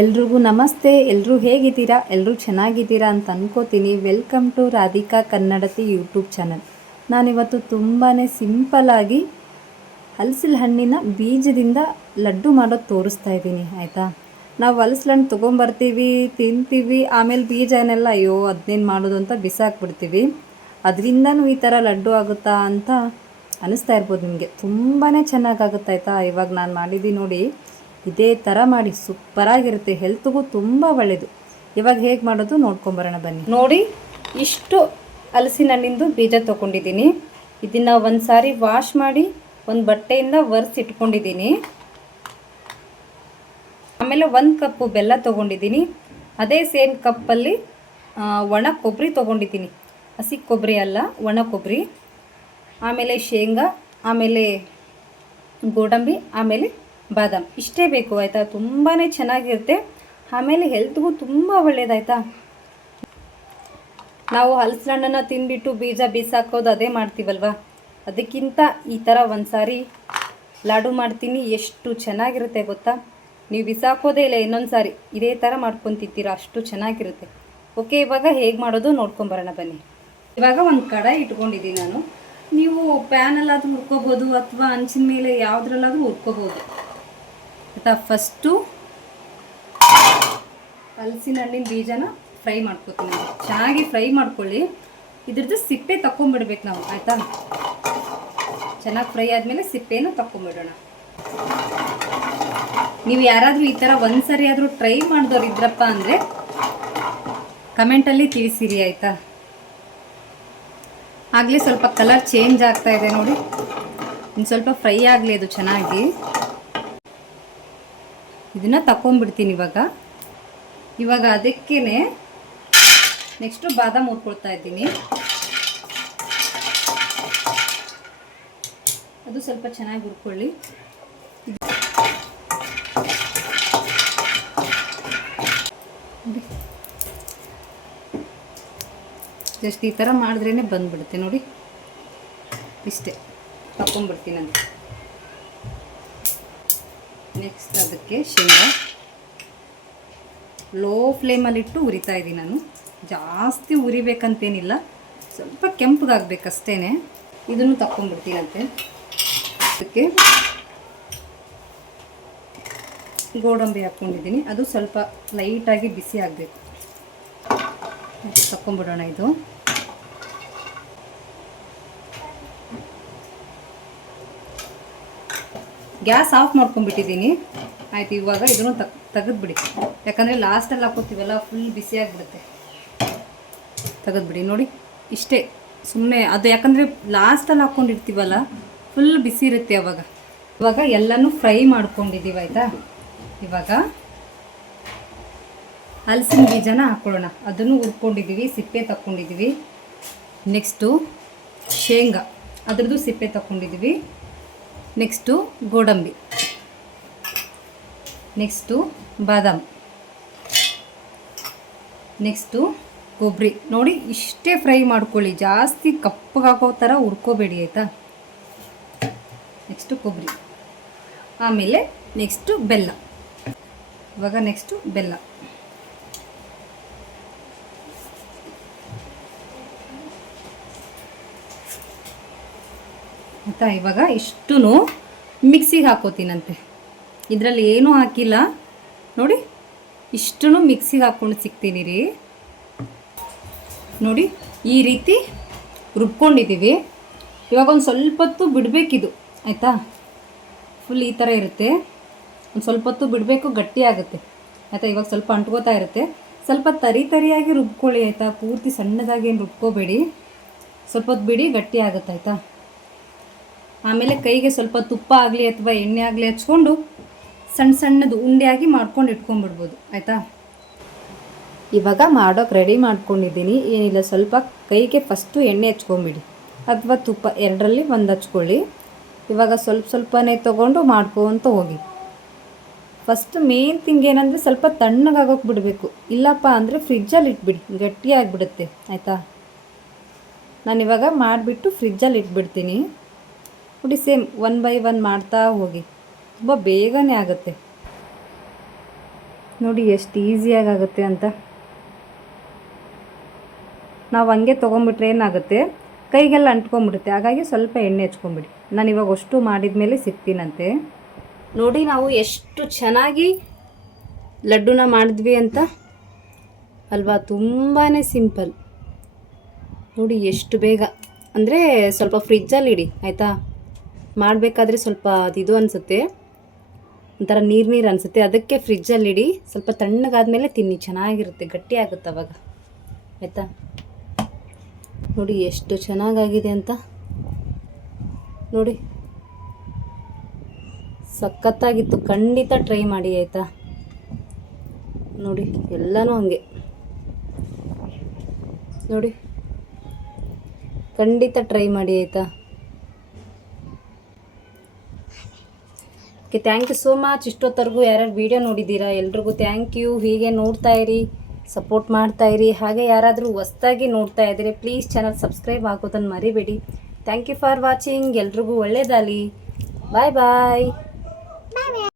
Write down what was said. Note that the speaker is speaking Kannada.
ಎಲ್ರಿಗೂ ನಮಸ್ತೆ. ಎಲ್ಲರೂ ಹೇಗಿದ್ದೀರಾ? ಎಲ್ಲರೂ ಚೆನ್ನಾಗಿದ್ದೀರಾ ಅಂತ ಅನ್ಕೋತೀನಿ. Welcome to Radhika Kannadathi YouTube channel. ನಾನಿವತ್ತು ತುಂಬಾ ಸಿಂಪಲ್ಲಾಗಿ ಹಲಸಿನ ಹಣ್ಣಿನ ಬೀಜದಿಂದ ಲಡ್ಡು ಮಾಡೋದು ತೋರಿಸ್ತಾ ಇದ್ದೀನಿ. ಆಯಿತಾ, ನಾವು ಹಲಸಿನ ಹಣ್ಣು ತೊಗೊಂಬರ್ತೀವಿ, ತಿಂತೀವಿ, ಆಮೇಲೆ ಬೀಜನೆಲ್ಲ ಅಯ್ಯೋ ಅದನ್ನೇನು ಮಾಡೋದು ಅಂತ ಬಿಸಾಕ್ಬಿಡ್ತೀವಿ. ಅದರಿಂದನೂ ಈ ಥರ ಲಡ್ಡು ಆಗುತ್ತಾ ಅಂತ ಅನ್ನಿಸ್ತಾ ಇರ್ಬೋದು ನಿಮಗೆ. ತುಂಬಾ ಚೆನ್ನಾಗಾಗುತ್ತೆ. ಆಯಿತಾ, ಇವಾಗ ನಾನು ಮಾಡಿದ್ದೀನಿ ನೋಡಿ, ಇದೇ ಥರ ಮಾಡಿ ಸೂಪರಾಗಿರುತ್ತೆ. ಹೆಲ್ತ್ಗೂ ತುಂಬ ಒಳ್ಳೆಯದು. ಇವಾಗ ಹೇಗೆ ಮಾಡೋದು ನೋಡ್ಕೊಂಬರೋಣ ಬನ್ನಿ. ನೋಡಿ, ಇಷ್ಟು ಹಲಸಿನ ಹಣ್ಣಿಂದು ಬೀಜ ತೊಗೊಂಡಿದ್ದೀನಿ. ಇದನ್ನು ಒಂದು ಸಾರಿ ವಾಶ್ ಮಾಡಿ ಒಂದು ಬಟ್ಟೆಯಿಂದ ಒರೆಸಿಟ್ಕೊಂಡಿದ್ದೀನಿ. ಆಮೇಲೆ 1 ಕಪ್ಪು ಬೆಲ್ಲ ತೊಗೊಂಡಿದ್ದೀನಿ. ಅದೇ ಸೇಮ್ ಕಪ್ಪಲ್ಲಿ ಒಣ ಕೊಬ್ಬರಿ ತೊಗೊಂಡಿದ್ದೀನಿ. ಹಸಿ ಕೊಬ್ಬರಿ ಅಲ್ಲ, ಒಣ ಕೊಬ್ಬರಿ. ಆಮೇಲೆ ಶೇಂಗಾ, ಆಮೇಲೆ ಗೋಡಂಬಿ, ಆಮೇಲೆ ಬಾದಾಮ್. ಇಷ್ಟೇ ಬೇಕು. ಆಯಿತಾ, ತುಂಬಾ ಚೆನ್ನಾಗಿರುತ್ತೆ. ಆಮೇಲೆ ಹೆಲ್ತ್ಗೂ ತುಂಬ ಒಳ್ಳೆಯದಾಯ್ತಾ. ನಾವು ಹಲಸಿನ ಹಣ್ಣನ್ನು ತಿಂದ್ಬಿಟ್ಟು ಬೀಜ ಬಿಸಾಕೋದು ಅದೇ ಮಾಡ್ತೀವಲ್ವ, ಅದಕ್ಕಿಂತ ಈ ಥರ ಒಂದು ಸಾರಿ ಲಾಡು ಮಾಡ್ತೀನಿ. ಎಷ್ಟು ಚೆನ್ನಾಗಿರುತ್ತೆ ಗೊತ್ತಾ. ನೀವು ಬಿಸಾಕೋದೇ ಇಲ್ಲ, ಇನ್ನೊಂದು ಸಾರಿ ಇದೇ ಥರ ಮಾಡ್ಕೊಂಡು ತಿಂತೀರಾ, ಅಷ್ಟು ಚೆನ್ನಾಗಿರುತ್ತೆ. ಓಕೆ, ಇವಾಗ ಹೇಗೆ ಮಾಡೋದು ನೋಡ್ಕೊಂಬರೋಣ ಬನ್ನಿ. ಇವಾಗ ಒಂದು ಕಡಾಯಿ ಇಟ್ಕೊಂಡಿದ್ದೀನಿ ನಾನು. ನೀವು ಪ್ಯಾನಲ್ಲಾದರೂ ಹುರ್ಕೋಬೋದು ಅಥವಾ ಹಂಚಿನ ಮೇಲೆ ಯಾವುದ್ರಲ್ಲಾದರೂ ಹುರ್ಕೋಬೋದು. ಆಯಿತಾ, ಫಸ್ಟು ಹಲಸಿನ ಹಣ್ಣಿನ ಬೀಜನ ಫ್ರೈ ಮಾಡ್ಕೊತೀನಿ. ಚೆನ್ನಾಗಿ ಫ್ರೈ ಮಾಡ್ಕೊಳ್ಳಿ. ಇದ್ರದ್ದು ಸಿಪ್ಪೆ ತಗೊಂಡ್ಬಿಡ್ಬೇಕು ನಾವು. ಆಯಿತಾ, ಚೆನ್ನಾಗಿ ಫ್ರೈ ಆದಮೇಲೆ ಸಿಪ್ಪೆನ ತಗೊಂಡ್ಬಿಡೋಣ. ನೀವು ಯಾರಾದರೂ ಈ ಥರ ಒಂದು ಸರಿ ಆದರೂ ಟ್ರೈ ಮಾಡಿದವ್ರು ಇದ್ರಪ್ಪ ಅಂದರೆ ಕಮೆಂಟಲ್ಲಿ ತಿಳಿಸಿರಿ. ಆಯಿತಾ, ಆಗಲೇ ಸ್ವಲ್ಪ ಕಲರ್ ಚೇಂಜ್ ಆಗ್ತಾ ಇದೆ ನೋಡಿ. ಇನ್ನು ಸ್ವಲ್ಪ ಫ್ರೈ ಆಗಲಿ ಅದು ಚೆನ್ನಾಗಿ. ಇದನ್ನು ತಗೊಂಡ್ಬಿಡ್ತೀನಿ ಇವಾಗ ಅದಕ್ಕೇ ನೆಕ್ಸ್ಟು ಬಾದಾಮ್ ಹುರ್ಕೊಳ್ತಾ ಇದ್ದೀನಿ. ಅದು ಸ್ವಲ್ಪ ಚೆನ್ನಾಗಿ ಹುರ್ಕೊಳ್ಳಿ. ಜಸ್ಟ್ ಈ ಥರ ಮಾಡಿದ್ರೇ ಬಂದುಬಿಡುತ್ತೆ ನೋಡಿ. ಇಷ್ಟೇ ತಗೊಂಡ್ಬಿಡ್ತೀನಿ ಅಂತ. ನೆಕ್ಸ್ಟ್ ಅದಕ್ಕೆ ಶೇಂಗಾ ಲೋ ಫ್ಲೇಮಲ್ಲಿಟ್ಟು ಉರಿತಾ ಇದ್ದೀನಿ ನಾನು. ಜಾಸ್ತಿ ಉರಿಬೇಕಂತೇನಿಲ್ಲ, ಸ್ವಲ್ಪ ಕೆಂಪಗಾಗಬೇಕಷ್ಟೇ. ಇದನ್ನು ತಗೊಂಡ್ಬಿಡ್ತೀನಂತೆ. ಅದಕ್ಕೆ ಗೋಡಂಬಿ ಹಾಕ್ಕೊಂಡಿದ್ದೀನಿ. ಅದು ಸ್ವಲ್ಪ ಲೈಟಾಗಿ ಬಿಸಿ ಆಗಬೇಕು. ತಗೊಂಡ್ಬಿಡೋಣ. ಇದು ಗ್ಯಾಸ್ ಆಫ್ ಮಾಡ್ಕೊಂಡ್ಬಿಟ್ಟಿದ್ದೀನಿ. ಆಯಿತು, ಇವಾಗ ಇದನ್ನು ತೆಗೆದ್ಬಿಡಿ. ಯಾಕಂದರೆ ಲಾಸ್ಟಲ್ಲಿ ಹಾಕೋತೀವಲ್ಲ, ಫುಲ್ ಬಿಸಿಯಾಗಿಬಿಡುತ್ತೆ. ತೆಗೆದ್ಬಿಡಿ ನೋಡಿ. ಇಷ್ಟೇ, ಸುಮ್ಮನೆ ಅದು ಯಾಕಂದರೆ ಲಾಸ್ಟಲ್ಲಿ ಹಾಕ್ಕೊಂಡಿರ್ತೀವಲ್ಲ, ಫುಲ್ ಬಿಸಿ ಇರುತ್ತೆ ಅವಾಗ. ಇವಾಗ ಎಲ್ಲನೂ ಫ್ರೈ ಮಾಡ್ಕೊಂಡಿದ್ದೀವಿ. ಆಯಿತಾ, ಇವಾಗ ಹಲಸಿನ ಬೀಜನ ಹಾಕ್ಕೊಳ್ಳೋಣ. ಅದನ್ನು ಹುರ್ಕೊಂಡಿದ್ದೀವಿ, ಸಿಪ್ಪೆ ತಗೊಂಡಿದ್ದೀವಿ. ನೆಕ್ಸ್ಟು ಶೇಂಗಾ, ಅದ್ರದ್ದು ಸಿಪ್ಪೆ ತಗೊಂಡಿದ್ದೀವಿ. ನೆಕ್ಸ್ಟು ಗೋಡಂಬಿ, ನೆಕ್ಸ್ಟು ಬಾದಾಮ್, ನೆಕ್ಸ್ಟು ಕೊಬ್ಬರಿ. ನೋಡಿ, ಇಷ್ಟೇ ಫ್ರೈ ಮಾಡ್ಕೊಳ್ಳಿ, ಜಾಸ್ತಿ ಕಪ್ಪಗಾಗೋ ಥರ ಹುರ್ಕೋಬೇಡಿ. ಆಯಿತಾ, ನೆಕ್ಸ್ಟು ಕೊಬ್ಬರಿ, ಆಮೇಲೆ ನೆಕ್ಸ್ಟು ಬೆಲ್ಲ. ಇವಾಗ ನೆಕ್ಸ್ಟು ಬೆಲ್ಲ. ಆಯಿತಾ, ಇವಾಗ ಇಷ್ಟೂ ಮಿಕ್ಸಿಗೆ ಹಾಕೋತೀನಂತೆ. ಇದರಲ್ಲಿ ಏನೂ ಹಾಕಿಲ್ಲ ನೋಡಿ. ಇಷ್ಟೂ ಮಿಕ್ಸಿಗೆ ಹಾಕ್ಕೊಂಡು ಸಿಗ್ತೀನಿ ರೀ. ನೋಡಿ, ಈ ರೀತಿ ರುಬ್ಕೊಂಡಿದ್ದೀವಿ. ಇವಾಗ ಒಂದು ಸ್ವಲ್ಪ ಹೊತ್ತು ಬಿಡಬೇಕಿದು. ಆಯಿತಾ, ಫುಲ್ ಈ ಥರ ಇರುತ್ತೆ. ಒಂದು ಸ್ವಲ್ಪ ಹೊತ್ತು ಬಿಡಬೇಕು, ಗಟ್ಟಿ ಆಗುತ್ತೆ. ಆಯಿತಾ, ಇವಾಗ ಸ್ವಲ್ಪ ಅಂಟ್ಕೋತಾ ಇರುತ್ತೆ. ಸ್ವಲ್ಪ ತರಿಯಾಗಿ ರುಬ್ಕೊಳ್ಳಿ. ಆಯಿತಾ, ಪೂರ್ತಿ ಸಣ್ಣದಾಗಿ ಏನು ರುಬ್ಕೋಬೇಡಿ. ಸ್ವಲ್ಪ ಹೊತ್ತು ಬಿಡಿ, ಗಟ್ಟಿ ಆಗುತ್ತೆ. ಆಯಿತಾ, ಆಮೇಲೆ ಕೈಗೆ ಸ್ವಲ್ಪ ತುಪ್ಪ ಆಗಲಿ ಅಥವಾ ಎಣ್ಣೆ ಆಗಲಿ ಹಚ್ಕೊಂಡು ಸಣ್ಣದು ಉಂಡೆಯಾಗಿ ಮಾಡ್ಕೊಂಡು ಇಟ್ಕೊಂಡ್ಬಿಡ್ಬೋದು. ಆಯಿತಾ, ಇವಾಗ ಮಾಡೋಕ್ಕೆ ರೆಡಿ ಮಾಡ್ಕೊಂಡಿದ್ದೀನಿ. ಏನಿಲ್ಲ, ಸ್ವಲ್ಪ ಕೈಗೆ ಫಸ್ಟು ಎಣ್ಣೆ ಹಚ್ಕೊಂಬಿಡಿ ಅಥವಾ ತುಪ್ಪ, ಎರಡರಲ್ಲಿ ಒಂದು ಹಚ್ಕೊಳ್ಳಿ. ಇವಾಗ ಸ್ವಲ್ಪನೇ ತೊಗೊಂಡು ಮಾಡ್ಕೊತ ಹೋಗಿ. ಫಸ್ಟ್ ಮೇನ್ ಥಿಂಗ್ ಏನಂದರೆ ಸ್ವಲ್ಪ ತಣ್ಣಗಾಗೋಕೆ ಬಿಡಬೇಕು. ಇಲ್ಲಪ್ಪ ಅಂದರೆ ಫ್ರಿಜ್ಜಲ್ಲಿ ಇಟ್ಬಿಡಿ, ಗಟ್ಟಿಯಾಗಿಬಿಡುತ್ತೆ. ಆಯಿತಾ, ನಾನಿವಾಗ ಮಾಡಿಬಿಟ್ಟು ಫ್ರಿಜ್ಜಲ್ಲಿ ಇಟ್ಬಿಡ್ತೀನಿ. ನೋಡಿ, ಸೇಮ್ 1 ಬೈ 1 ಮಾಡ್ತಾ ಹೋಗಿ, ತುಂಬ ಬೇಗನೆ ಆಗುತ್ತೆ. ನೋಡಿ ಎಷ್ಟು ಈಸಿಯಾಗಿ ಆಗುತ್ತೆ ಅಂತ. ನಾವು ಹಂಗೆ ತೊಗೊಂಬಿಟ್ರೆ ಏನಾಗುತ್ತೆ, ಕೈಗೆಲ್ಲ ಅಂಟ್ಕೊಂಬಿಡುತ್ತೆ. ಹಾಗಾಗಿ ಸ್ವಲ್ಪ ಎಣ್ಣೆ ಹಚ್ಕೊಂಬಿಡಿ. ನಾನು ಇವಾಗ ಅಷ್ಟು ಮಾಡಿದ ಮೇಲೆ ಸಿಗ್ತೀನಂತೆ. ನೋಡಿ ನಾವು ಎಷ್ಟು ಚೆನ್ನಾಗಿ ಲಡ್ಡುನ ಮಾಡಿದ್ವಿ ಅಂತ ಅಲ್ವಾ. ತುಂಬಾ ಸಿಂಪಲ್ ನೋಡಿ, ಎಷ್ಟು ಬೇಗ. ಅಂದರೆ ಸ್ವಲ್ಪ ಫ್ರಿಜ್ಜಲ್ಲಿ ಇಡಿ ಆಯಿತಾ. ಮಾಡಬೇಕಾದ್ರೆ ಸ್ವಲ್ಪ ಅದಿದು ಅನಿಸುತ್ತೆ, ಒಂಥರ ನೀರು ಅನಿಸುತ್ತೆ. ಅದಕ್ಕೆ ಫ್ರಿಜ್ಜಲ್ಲಿಡಿ. ಸ್ವಲ್ಪ ತಣ್ಣಗಾದ್ಮೇಲೆ ತಿನ್ನಿ, ಚೆನ್ನಾಗಿರುತ್ತೆ, ಗಟ್ಟಿ ಆಗುತ್ತೆ ಅವಾಗ ಆಯಿತಾ. ನೋಡಿ ಎಷ್ಟು ಚೆನ್ನಾಗಾಗಿದೆ ಅಂತ ನೋಡಿ, ಸಖತ್ತಾಗಿತ್ತು. ಖಂಡಿತ ಟ್ರೈ ಮಾಡಿ ಆಯಿತಾ. ನೋಡಿ ಎಲ್ಲನೂ ಹಂಗೆ ನೋಡಿ, ಖಂಡಿತ ಟ್ರೈ ಮಾಡಿ ಆಯಿತಾ. Okay, thank you so much. ಇಷ್ಟೊತ್ತರೆಗೂ ಯಾರ್ಯಾರು ವೀಡಿಯೋ ನೋಡಿದ್ದೀರಾ ಎಲ್ರಿಗೂ ಥ್ಯಾಂಕ್ ಯು. ಹೀಗೆ ನೋಡ್ತಾಯಿರಿ, ಸಪೋರ್ಟ್ ಮಾಡ್ತಾಯಿರಿ. ಹಾಗೆ ಯಾರಾದರೂ ಹೊಸ್ದಾಗಿ ನೋಡ್ತಾ ಇದ್ದರೆ ಪ್ಲೀಸ್ ಚಾನಲ್ ಸಬ್ಸ್ಕ್ರೈಬ್ ಆಗೋದನ್ನು ಮರಿಬೇಡಿ. Thank you for watching. ಎಲ್ರಿಗೂ ಒಳ್ಳೆಯದಾಗಲಿ. ಬಾಯ್ ಬಾಯ್.